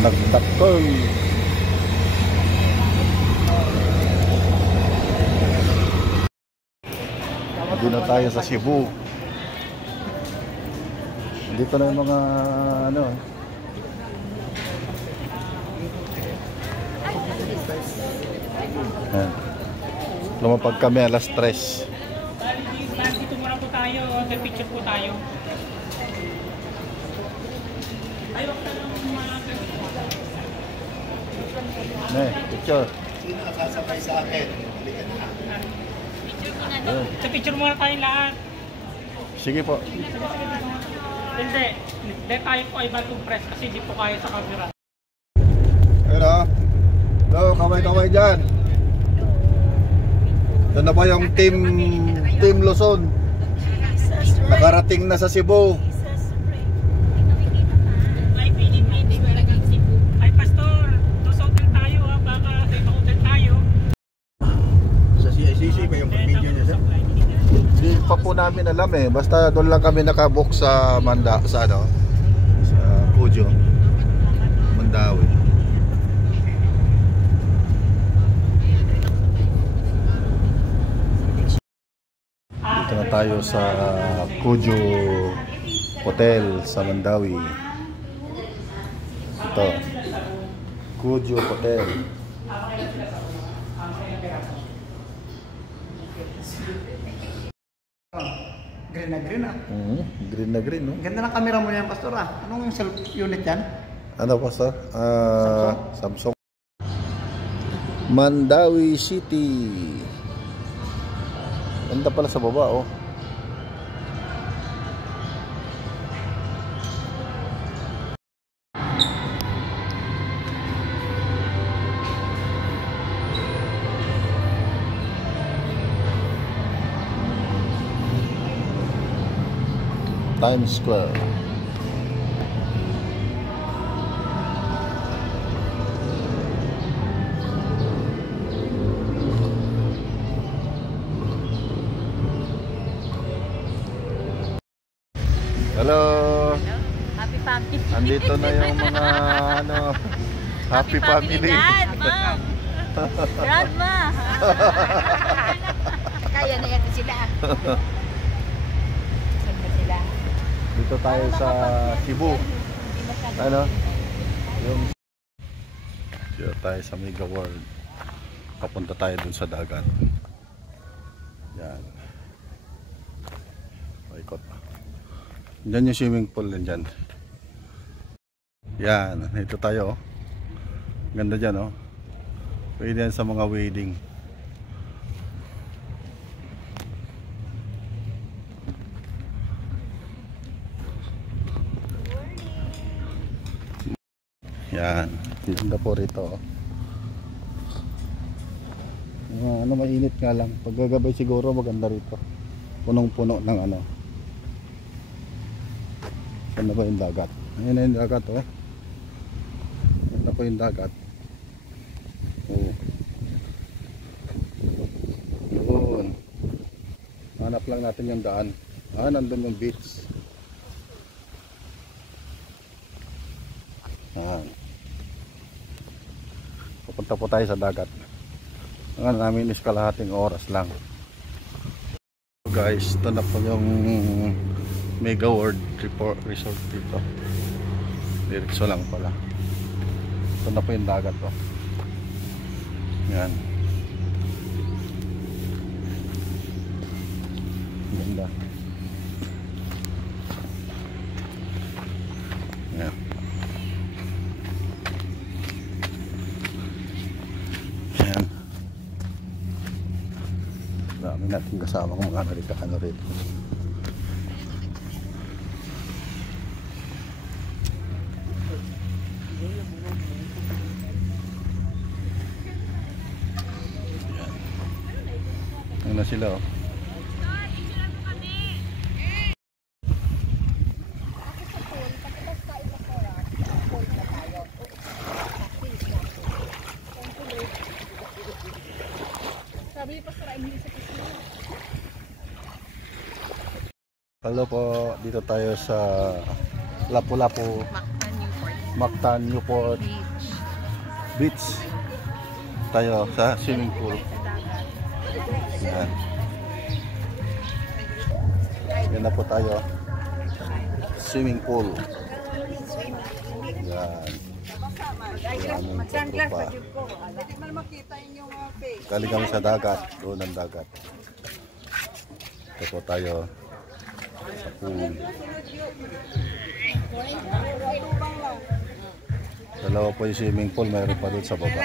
Nagdakol. Doon na tayo sa Cebu. Dito na yung mga ano. Ayan. Lumapag kami alas 3. Dito muna po tayo. Picture po tayo. Ayaw ka lang mga picture. Sino ang sasabay sa akin? Halika na. picture muna doon. Sa picture muna tayo lahat. Sige po. Hindi. Hindi tayo po ay batong press kasi hindi po kaya sa camera. Ayun o. Hello, kamay-kamay dyan. Ito na ba yung Team Luzon? Nakarating na sa Cebu. Ay Pastor, Luzon din tayo ha. Baka ibang hotel tayo. Sa CICC ba yung video niya, sir? Hindi pa po namin alam eh. Basta doon lang kami nakabook sa sa Pujo, Mandawi. Dito na tayo sa Kujo Hotel sa Mandawi. Ito, Kujo Hotel. Green na green ah. Green na green, no? Ganda ng camera mo yan, Pastor ah. Anong self unit yan? Ano po, sir? Samsung. Mandawi City. Ganda pala sa baba, oh. Times Square. Hello. Happy family. Andito na yung mga happy family. Dad, Mom. Grandma. Kaya na yan sila. Sila. Dito tayo sa Cebu. Ano? Yung dito tayo sa Mega World. Papunta tayo dun sa dagat. Yan. Paikot. Diyan yung swimming pool din dyan. Yan. Ito tayo. Ganda dyan, oh. Pwede yan sa mga wedding. Yan. Ganda po rito, oh. Ano, mainit nga lang. Paggagabay siguro maganda rito. Punong-puno ng ano. Saan na ba yung dagat? Ayan na yung dagat, oh. Ayan na po yung dagat. Oh. Doon. Hanap lang natin yung daan. Nandun yung beach. Pupunta po tayo sa dagat. Ang namin is kalahating oras lang. So guys, ito na po yung Mega World Resort dito. Diretso lang pala. Ito na po yung dagat, oh. Yan. Ganda. Yan. Yan. Dami natin kasama kung mga Amerikano rito. Yan na sila, oh. Sabi pa sa hindi sa Hello po, dito tayo sa Lapu-Lapu, Mactan, Newport Beach. Tayo sa swimming pool. Yan. Yan na po tayo. Swimming pool. Yan. Galing kami sa dagat. Doon ang dagat. Ito po tayo sa pool. Dalawa po yung swimming pool. Mayroon pa doon sa baba.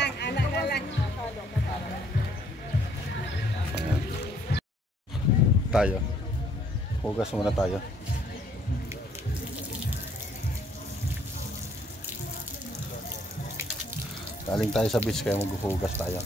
Ayan. Tayo. Hugas muna tayo. Galing tayo sa beach kaya maghuhugas tayo.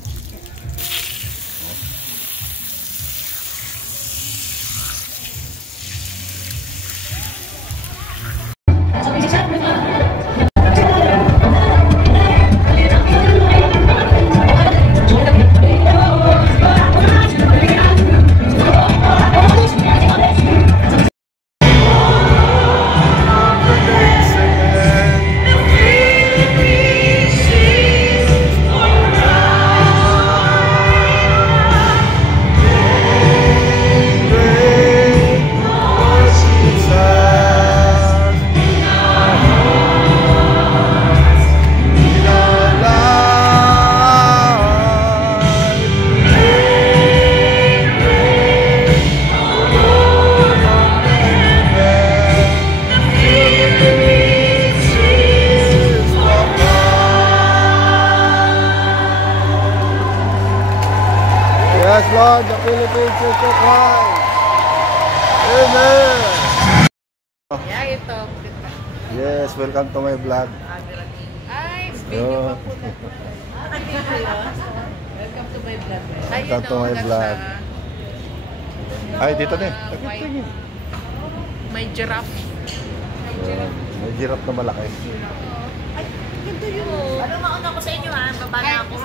Yes, Lord, the Philippines is so high. Amen. Yeah, ito. Yes, welcome to my vlog. Ay, Yo. welcome to my vlog. Welcome to my vlog. Ay, dito din. May giraffe. May giraffe na malaki. Ano mauna ko sa inyo ha? Baba na ako.